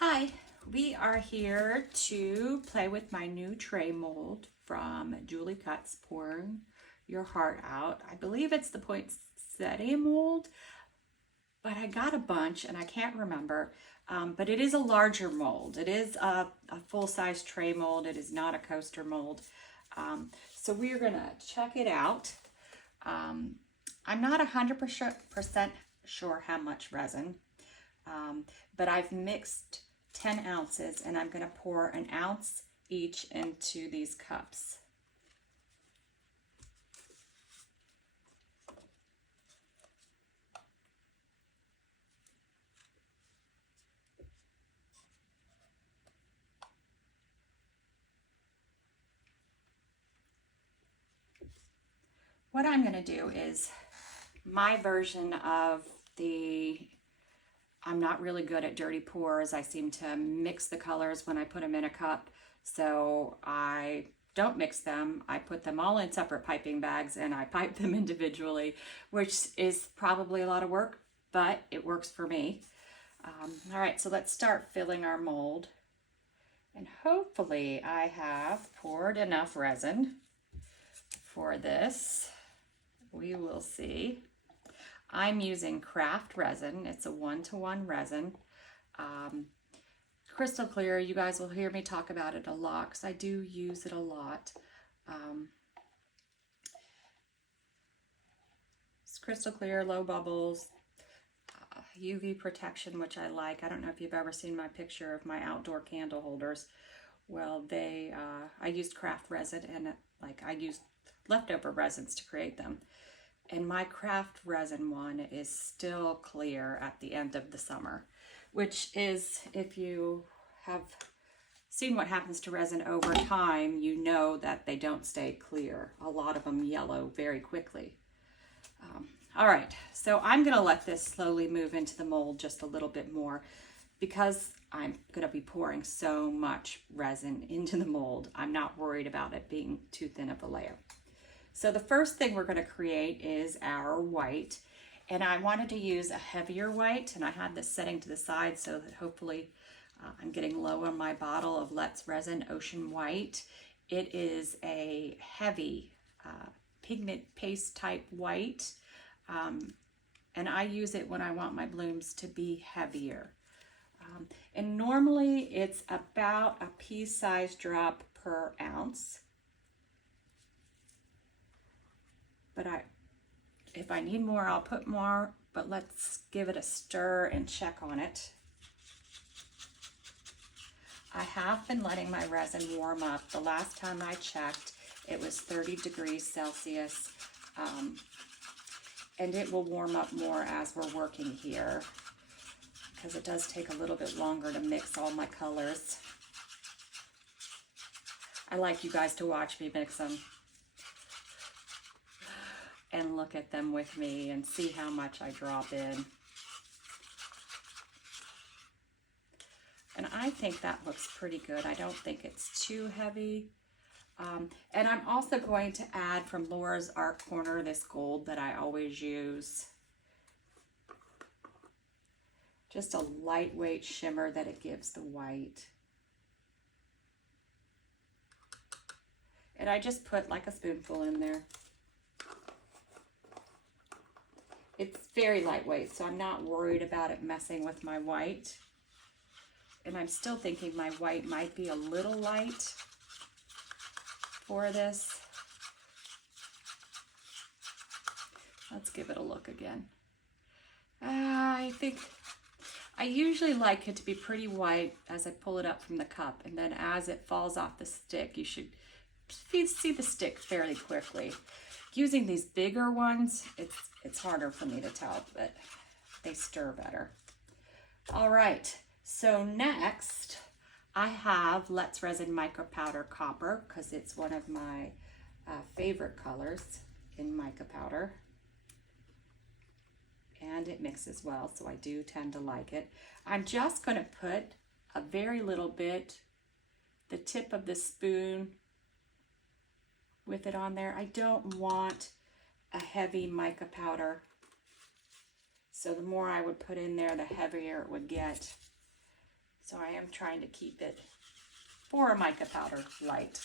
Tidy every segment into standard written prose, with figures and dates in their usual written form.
Hi, we are here to play with my new tray mold from Julie Cuts, Pouring Your Heart Out. I believe it's the poinsettia mold, but I got a bunch and I can't remember. But it is a larger mold. It is a full-size tray mold. It is not a coaster mold. So we're gonna check it out. I'm not 100% sure how much resin, but I've mixed 10 ounces and I'm going to pour an ounce each into these cups. What I'm going to do is my version of I'm not really good at dirty pours. I seem to mix the colors when I put them in a cup. So I don't mix them. I put them all in separate piping bags and I pipe them individually, which is probably a lot of work, but it works for me. All right, so let's start filling our mold. And hopefully I have poured enough resin for this. We will see. I'm using craft resin. It's a 1-to-1 resin. Crystal clear. You guys will hear me talk about it a lot because I do use it a lot. It's crystal clear, low bubbles, UV protection, which I like. I don't know if you've ever seen my picture of my outdoor candle holders. Well, I used craft resin and I used leftover resins to create them. And my craft resin one is still clear at the end of the summer, which is, if you have seen what happens to resin over time, you know that they don't stay clear. A lot of them yellow very quickly. All right, so I'm gonna let this slowly move into the mold just a little bit more because I'm gonna be pouring so much resin into the mold. I'm not worried about it being too thin of a layer. So the first thing we're going to create is our white, and I wanted to use a heavier white, and I had this setting to the side so that hopefully I'm getting low on my bottle of Let's Resin Ocean White. It is a heavy pigment paste type white, and I use it when I want my blooms to be heavier. And normally it's about a pea-sized drop per ounce. But if I need more, I'll put more, but let's give it a stir and check on it. I have been letting my resin warm up. The last time I checked, it was 30 degrees Celsius, and it will warm up more as we're working here because it does take a little bit longer to mix all my colors. I like you guys to watch me mix them and look at them with me and see how much I drop in. And I think that looks pretty good. I don't think it's too heavy. And I'm also going to add from Laura's Art Corner this gold that I always use. Just a lightweight shimmer that it gives the white. And I just put like a spoonful in there. It's very lightweight, so I'm not worried about it messing with my white. And I'm still thinking my white might be a little light for this. Let's give it a look again. I think I usually like it to be pretty white as I pull it up from the cup, and then as it falls off the stick, you should see the stick fairly quickly. Using these bigger ones, it's harder for me to tell, but they stir better. All right, so next I have Let's Resin Mica Powder Copper because it's one of my favorite colors in mica powder. And it mixes well, so I do tend to like it. I'm just going to put a very little bit, the tip of the spoon with it on there. I don't want a heavy mica powder, so the more I would put in there, the heavier it would get. So I am trying to keep it for a mica powder light.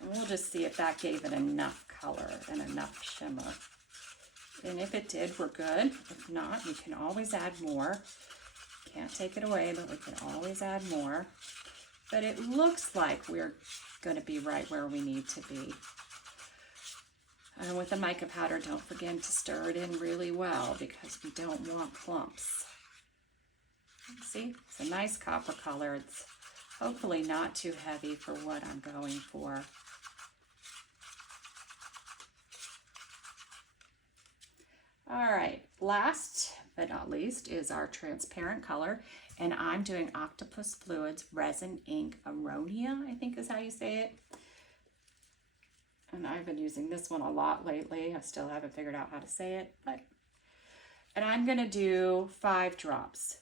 And we'll just see if that gave it enough color and enough shimmer. And if it did, we're good. If not, we can always add more. Can't take it away, but we can always add more. But it looks like we're going to be right where we need to be. And with the mica powder, don't forget to stir it in really well because we don't want clumps. See, it's a nice copper color. It's hopefully not too heavy for what I'm going for. All right, last but not least is our transparent color, and I'm doing Octopus Fluids Resin Ink Aronia, I think is how you say it. And I've been using this one a lot lately. I still haven't figured out how to say it, and I'm gonna do 5 drops.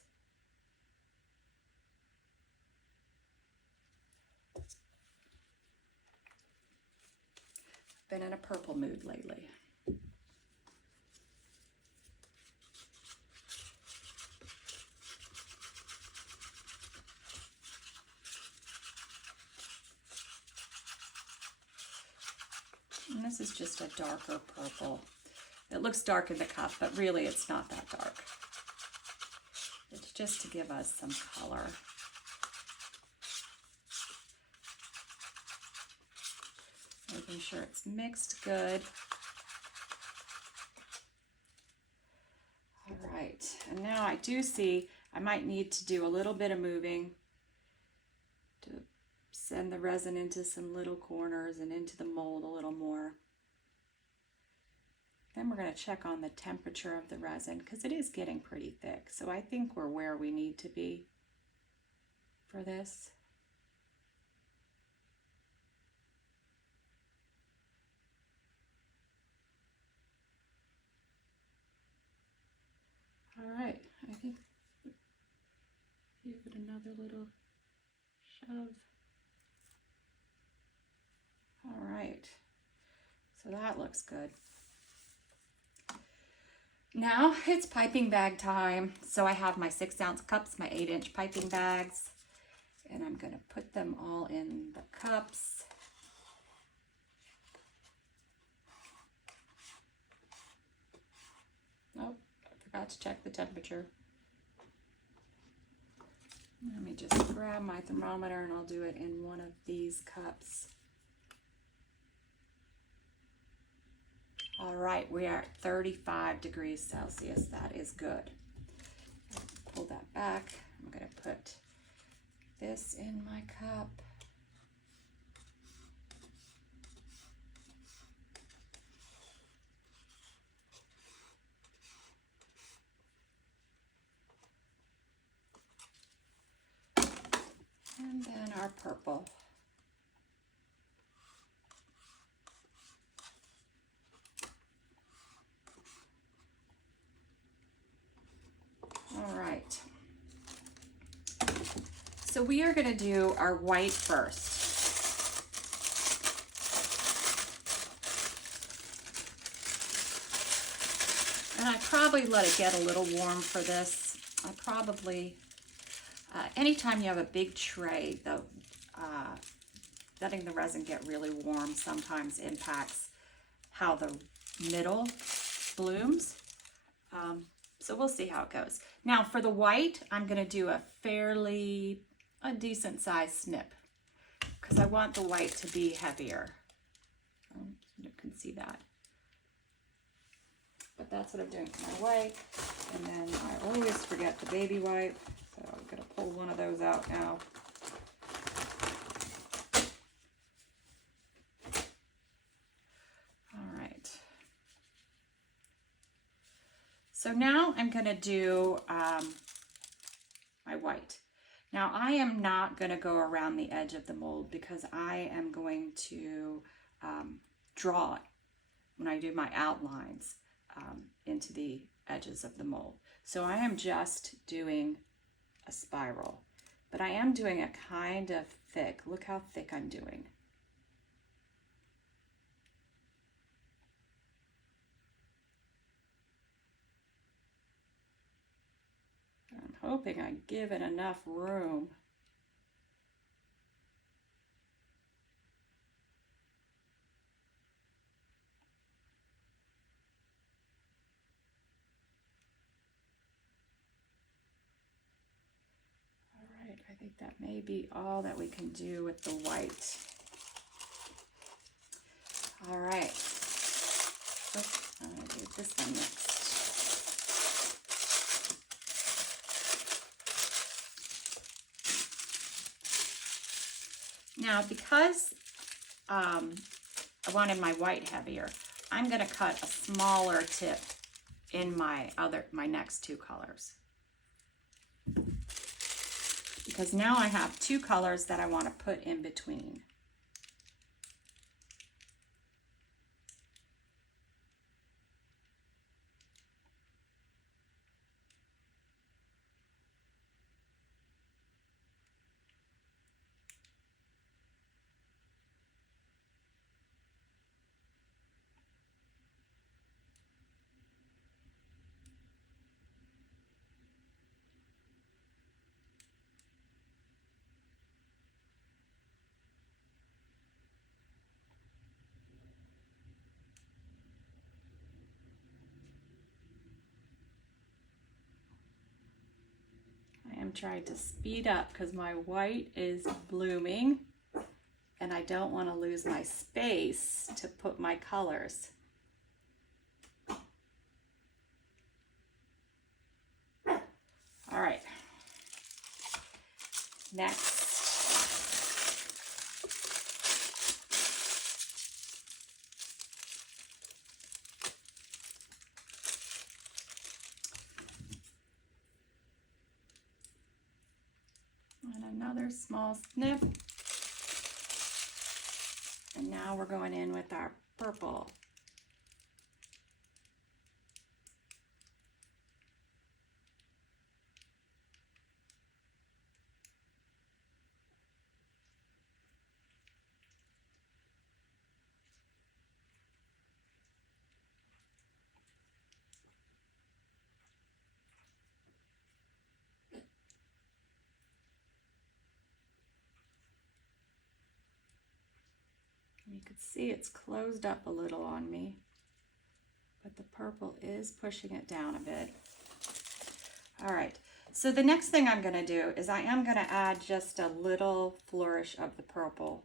Been in a purple mood lately. And this is just a darker purple. It looks dark in the cup, but really it's not that dark. It's just to give us some color. Making sure it's mixed good. All right, and now I do see I might need to do a little bit of moving to send the resin into some little corners and into the mold a little more. Then we're going to check on the temperature of the resin because it is getting pretty thick. So I think we're where we need to be for this. All right, I think give it another little shove. All right, so that looks good. Now it's piping bag time. So I have my 6-ounce cups, my 8-inch piping bags, and I'm gonna put them all in the cups. Oh, I forgot to check the temperature. Let me just grab my thermometer and I'll do it in one of these cups. All right, we are at 35 degrees Celsius. That is good. Pull that back. I'm going to put this in my cup. And then our purple. All right. So we are going to do our white first. And I probably let it get a little warm for this. I probably, anytime you have a big tray, letting the resin get really warm sometimes impacts how the middle blooms. So we'll see how it goes. Now for the white, I'm going to do a decent sized snip because I want the white to be heavier. You can see that. But that's what I'm doing for my white. And then I always forget the baby white. So I'm going to pull one of those out now. All right. So now I'm going to do my white. Now I am not going to go around the edge of the mold because I am going to draw it when I do my outlines into the edges of the mold. So I am just doing a spiral, but I am doing a kind of thick. Look how thick I'm doing. I'm hoping I give it enough room. All right, I think that may be all that we can do with the white. All right, oops, I'm going to do this one next. Now, because I wanted my white heavier, I'm going to cut a smaller tip in my next two colors. Because now I have two colors that I want to put in between. I am trying to speed up because my white is blooming and I don't want to lose my space to put my colors. All right, next. And another small snip. And now we're going in with our purple. You can see it's closed up a little on me, but the purple is pushing it down a bit. All right, so the next thing I'm going to do is I am going to add just a little flourish of the purple.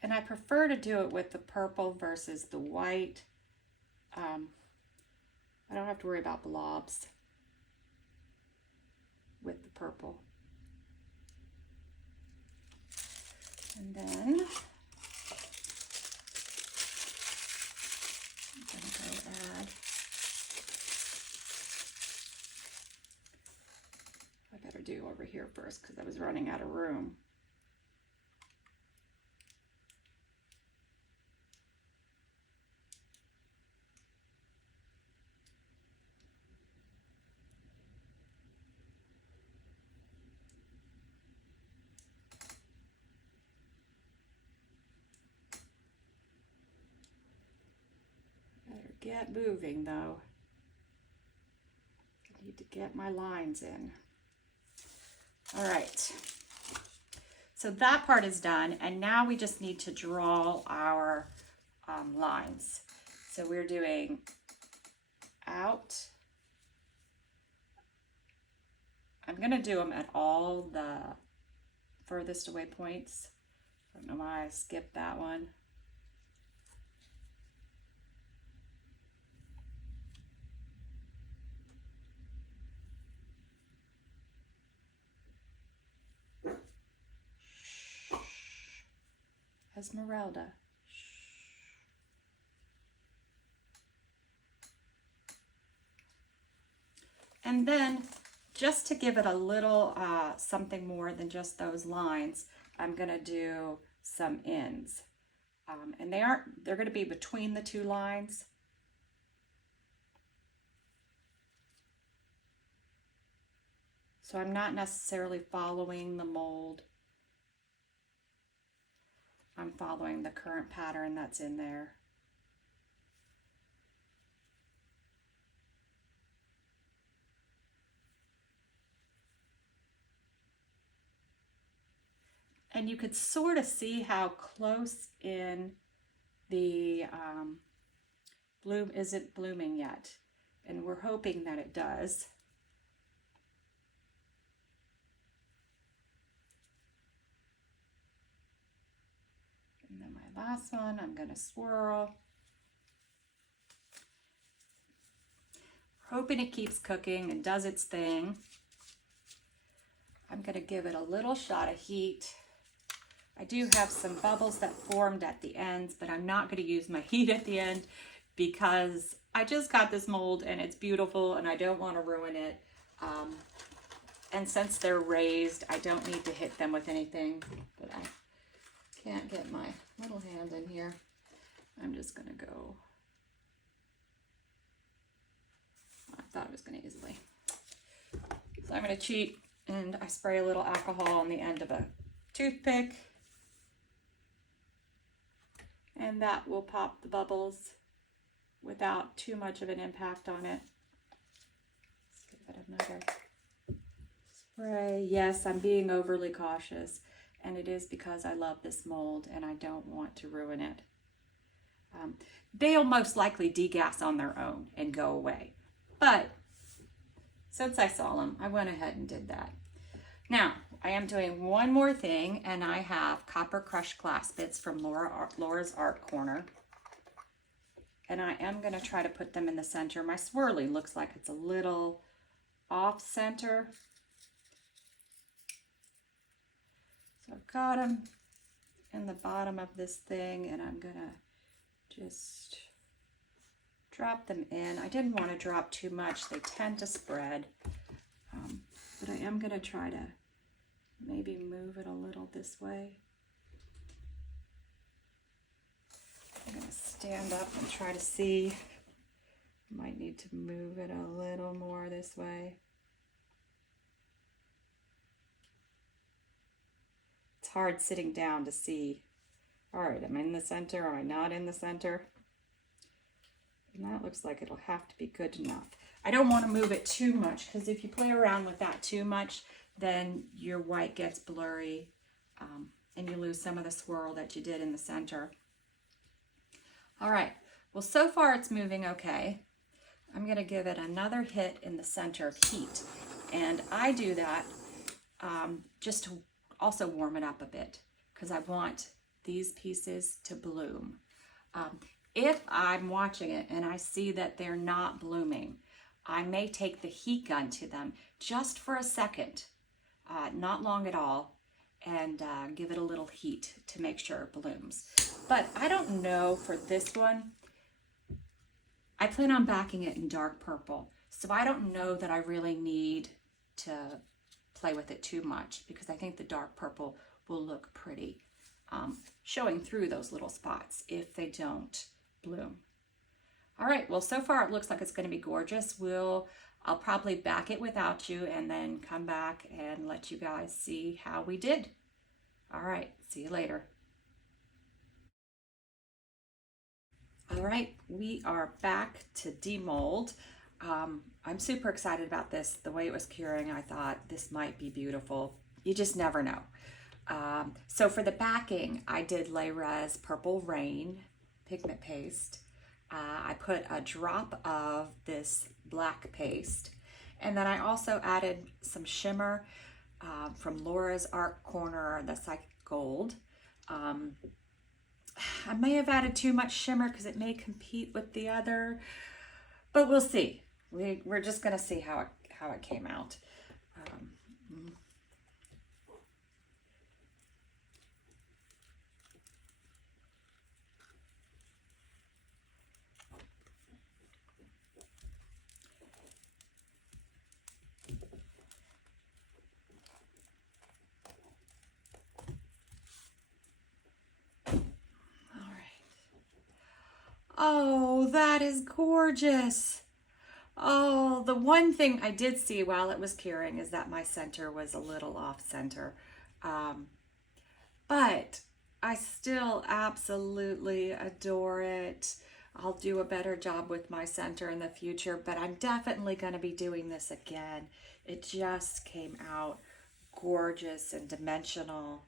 And I prefer to do it with the purple versus the white. I don't have to worry about blobs with the purple. And then I'm gonna go add, I better do over here first because I was running out of room. Get moving though. I need to get my lines in. All right. So that part is done, and now we just need to draw our lines. So we're doing out. I'm gonna do them at all the furthest away points. I don't know why I skipped that one. Esmeralda. And then just to give it a little something more than just those lines, I'm gonna do some ends. And they're gonna be between the two lines. So I'm not necessarily following the mold. I'm following the current pattern that's in there. And you could sort of see how close in the bloom isn't blooming yet. And we're hoping that it does. And then my last one, I'm going to swirl. Hoping it keeps cooking and does its thing. I'm going to give it a little shot of heat. I do have some bubbles that formed at the ends, but I'm not going to use my heat at the end because I just got this mold and it's beautiful and I don't want to ruin it. And since they're raised, I don't need to hit them with anything, but I can't get my little hand in here. I'm just going to go. I thought I was going to easily. So I'm going to cheat and I spray a little alcohol on the end of a toothpick. And that will pop the bubbles without too much of an impact on it. Let's give it another spray. Yes, I'm being overly cautious, and it is because I love this mold and I don't want to ruin it. They'll most likely degas on their own and go away. But since I saw them, I went ahead and did that. Now, I am doing one more thing, and I have copper crushed glass bits from Laura's Art Corner. And I am going to try to put them in the center. My swirling looks like it's a little off center. So I've got them in the bottom of this thing, and I'm going to just drop them in. I didn't want to drop too much. They tend to spread. But I am going to try to maybe move it a little this way. I'm going to stand up and try to see. Might need to move it a little more this way. It's hard sitting down to see. All right, I'm in the center. Am I not in the center? And that looks like it'll have to be good enough. I don't want to move it too much because if you play around with that too much, then your white gets blurry and you lose some of the swirl that you did in the center. All right, well, so far it's moving okay. I'm going to give it another hit in the center of heat. And I do that just to also warm it up a bit because I want these pieces to bloom. If I'm watching it and I see that they're not blooming, I may take the heat gun to them just for a second, not long at all, and give it a little heat to make sure it blooms. But I don't know for this one. I plan on backing it in dark purple, so I don't know that I really need to play with it too much because I think the dark purple will look pretty, showing through those little spots if they don't bloom. All right, well, so far it looks like it's going to be gorgeous. I'll probably back it without you and then come back and let you guys see how we did. All right, see you later. All right, we are back to demold. I'm super excited about this. The way it was curing, I thought this might be beautiful. You just never know. So for the backing, I did Resin Purple Rain pigment paste. I put a drop of this black paste, and then I also added some shimmer from Laura's Art Corner, that's like gold. I may have added too much shimmer because it may compete with the other, but we'll see. We're just gonna see how it came out. Oh, that is gorgeous. Oh, the one thing I did see while it was curing is that my center was a little off center. Um, but I still absolutely adore it. I'll do a better job with my center in the future, but I'm definitely going to be doing this again. It just came out gorgeous and dimensional.